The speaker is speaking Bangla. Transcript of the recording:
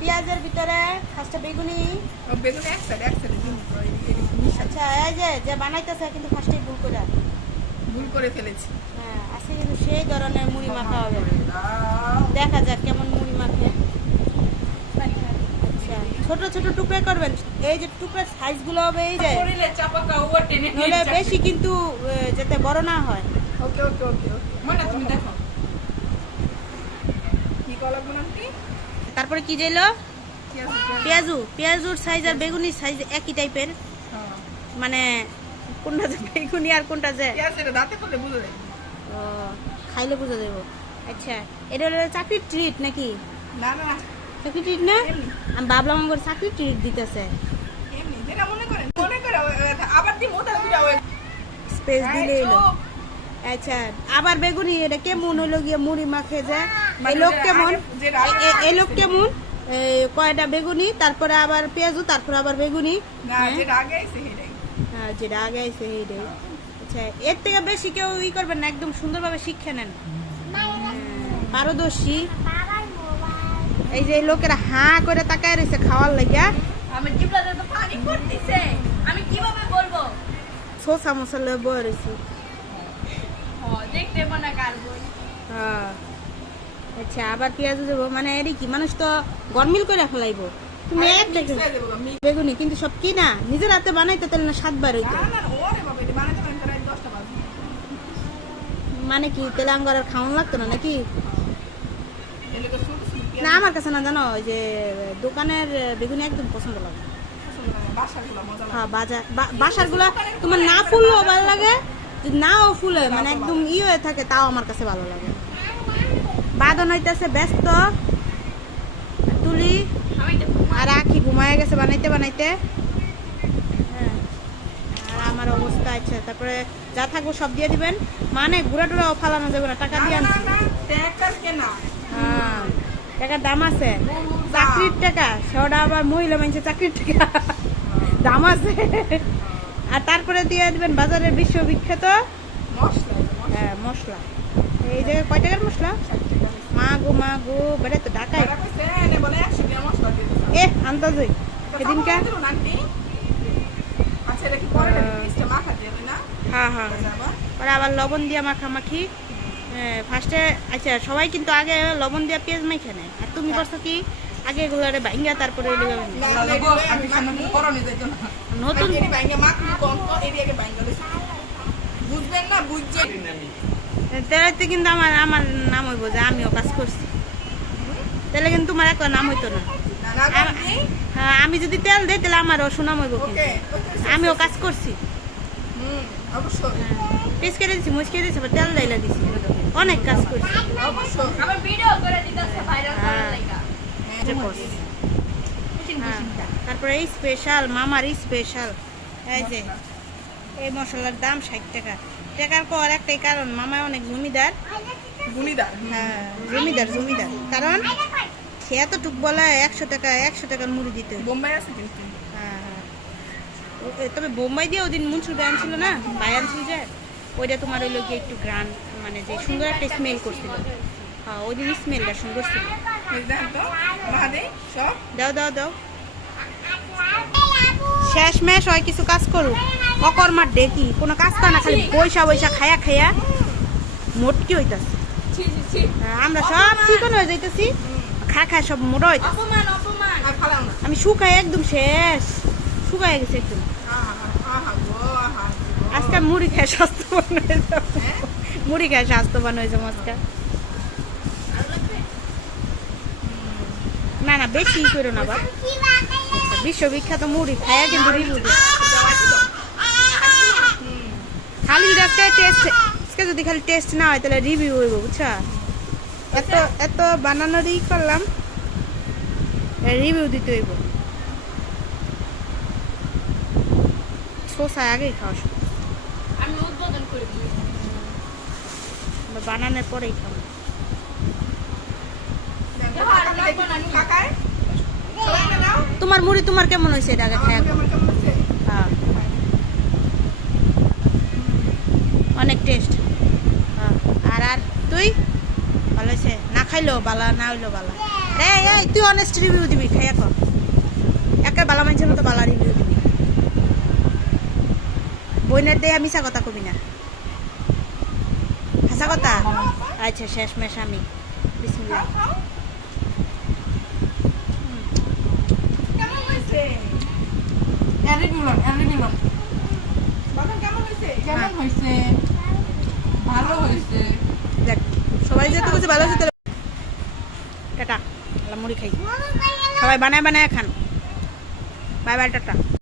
পেঁয়াজের ভিতরে ফার্স্টে বেগুনি। বেগুন এক সাইড এক সাইডে আচ্ছা এই যে যে বানাইতেছে কিন্তু ফার্স্টেই ভুল করে। ভুল করে ফেলেছি। হ্যাঁ আজকে কিন্তু সেই ধরনের মুড়ি মাখা হবে। দেখা যাক কেমন মুড়ি মাখে। আচ্ছা ছোট ছোট টুকরা করবেন। এই যে টুকরার সাইজগুলো হবে এই যে। নইলে বেশি কিন্তু যাতে বড় না হয়। ওকে ওকে ওকে মনে তুমি দেখো। কি কলা তারপরে কি যাইলো পেঁয়াজু। পেঁয়াজুর সাইজ আর বেগুনির সাইজ একই টাইপের মানে কোনটা যে বেগুনি আর কোনটা যে ও, খাইলে বুঝে দেবো আচ্ছা এটা হলো চাকরির ট্রিট নাকি? না না। না, চাকরি ট্রিট না আমি ভাবলাম আমার চাকরি ট্রিট দিতেছে। স্পেস দিলে এলো। আচ্ছা আবার বেগুনি এটা কেমন হলো গিয়ে মুড়ি মাখে যে? মানে এই লোক কেমন এই লোক কেমন কয়টা বেগুনি তারপরে আবার পেঁয়াজু তারপরে আবার বেগুনি। হ্যাঁ? যেটা আগে আইছে সেটাই হ্যাঁ সেইটাই। আচ্ছা এর থেকে বেশি কেউ ই করবেন না একদম সুন্দরভাবে শিক্ষা নেন। হ্যাঁ, পারদর্শী। এই যে লোকেরা হাঁ করে তাকায় রয়েছে খাওয়ার লাগিয়া আমি জিবলাতে তো পানি পড়তিছে আমি কীভাবে বলব? সোসা মশলা রয়েছে। দেখতে মনে কার হ্যাঁ। আচ্ছা আবার পেঁয়াজ দেবো। মানে এরই কি মানুষ তো গরমিল করে ফেলাইব। তুমি এক দেখে। হয়ে। বেগুনি কিন্তু সব কি না নিজের হাতে বানাইতে তাহলে না সাতবার হইতো। না না না, মানে কি তাহলে আঙ্গার আর খাওয়ান লাগতো না নাকি? না আমার কাছে না জানো ওই যে দোকানের বেগুনি একদম পছন্দ লাগে। হ্যাঁ বাজার বাসারগুলা তোমার না ফুললেও ভালো লাগে নাও ফুলে মানে একদম ই হয়ে থাকে তাও আমার কাছে ভালো লাগে। বাদন হইতেছে ব্যস্ত। তুলি। আর আখি ঘুমায় গেছে বানাইতে বানাইতে। হ্যাঁ। আর আমার অবস্থা আছে। তারপরে যা থাকব সব দিয়ে দিবেন। মানে ঘুরা টুরাও ফালানো যাবে না টাকা দিয়ে আনছি। হ্যাঁ। টাকার দাম আছে। চাকরির টাকা সেটা আবার মহিলা মানুষের চাকরির টাকা। দাম আছে। আর তারপরে দিয়ে দিবেন বাজারের বিশ্ববিখ্যাত মশলা। হ্যাঁ মশলা। এই জায়গায় কয় টাকার মশলা মা গো মা গো বেড়ে তো ঢাকায় ওরা কইছে, এনে বলে 100 গ্রাম মশলা দিয়ে দিছে। এ সেদিনকে পরে হ্যাঁ। হ্যাঁ হ্যাঁ আবার? পরে আবার লবণ দিয়ে মাখামাখি ফার্স্টে আচ্ছা সবাই কিন্তু আগে লবণ দিয়ে পেঁয়াজ মাইখে নেয় আর তুমি করছ কি আগে এগুলো ভাঙ্গা তারপরে। নতুন। বুঝবেন না বুঝছেন তাহলে কিন্তু আমার আমার নাম হইব যে আমিও কাজ করছি। তাহলে কিন্তু তোমার একটা নাম হইতো না। হ্যাঁ, আমি যদি তেল দিই তাহলে আমারও সুনাম হইব আমিও কাজ করছি। হুম অবশ্যই। পিস কেটে দিছি মুচ কেটে দিছি আবার তেল দাইলা দিছি। অনেক কাজ করছি। অবশ্যই। আমার ভিডিও করে দিতেছে ভাইরাল করার হ্যাঁ। হ্যাঁ, হ্যাঁ, তারপরে এই স্পেশাল মামার স্পেশাল এই যে এই মশলার দাম ষাট টাকা। টাকার পর একটাই কারণ মামা অনেক জমিদার। গুনিদা হ্যাঁ জমিদার জমিদার। কারণ সে এতটুক বলে একশো টাকা একশো টাকার মুড়ি দিতে। বোম্বাই আছে কিন্তু। হ্যাঁ হ্যাঁ। তবে বোম্বাই দিয়ে ওদিন মুনসুর গান ছিল না? বাই আনছিল যে ওইটা তোমার হইল গিয়ে একটু গ্রান মানে যে সুন্দর একটা স্মেল করছিল। হ্যাঁ ওই দিন স্মেলটা সুন্দর ছিল। দাও দাও দাও শেষ মেশ হয় কিছু কাজ করুক। অকর্মার ডেকি কোনো কাজ করে না খালি পয়সা পয়সা খায়া খায়া মোটকি হইতাছে। হ্যাঁ, আমরা সব চিকন হয়ে যাইতেছি খা খা সব মোটা হইতাছে। অপমান অপমান। আর ফালাও না। আমি শুকাই একদম শেষ শুকাই গেছে একদম। আজকে মুড়ি খায় স্বাস্থ্যবান হয়ে যাব। মুড়ি খায় স্বাস্থ্যবান হয়ে যাব আজকে। না না বেশি ই করো না আচ্ছা, বিশ্ববিখ্যাত মুড়ি খায়া কিন্তু রিভিউ দিই খালি যদি আজকে টেস্ট আজকে যদি খালি টেস্ট না হয় তাহলে রিভিউ হইব বুঝছা? এত এত বানানোরই করলাম রিভিউ দিতে হইব। শোষা আগেই খাওয়া শুরু আমি উদ্বোধন করে বানানোর পরেই খাব। তোমার মুড়ি তোমার কেমন হয়েছে? এটা আগে খায়া আমার কেমন আছে হ্যাঁ অনেক টেস্ট আর আর তুই? ভালো হয়েছে? না খাইলো, বালা, না হইল বালা। এই এই, তুই অনেস্ট রিভিউ দিবি খাই কর। একে বালা মানুষের মতো বালা রিভিউ দিবি। বইনের দিয়ে মিশা কথা কবি না। হাসা কথা? আচ্ছা শেষ মেশ আমি। বিসমিল্লাহ কেমন হয়েছে এনে নিলাম এনে নিলাম বাবা কেমন হয়েছে কেমন হয়েছে ভালো হয়েছে দেখ বুঝে ভালো হচ্ছে টাটা মুড়ি খাই। সবাই বানায় বানায় খান। Bye bye tata.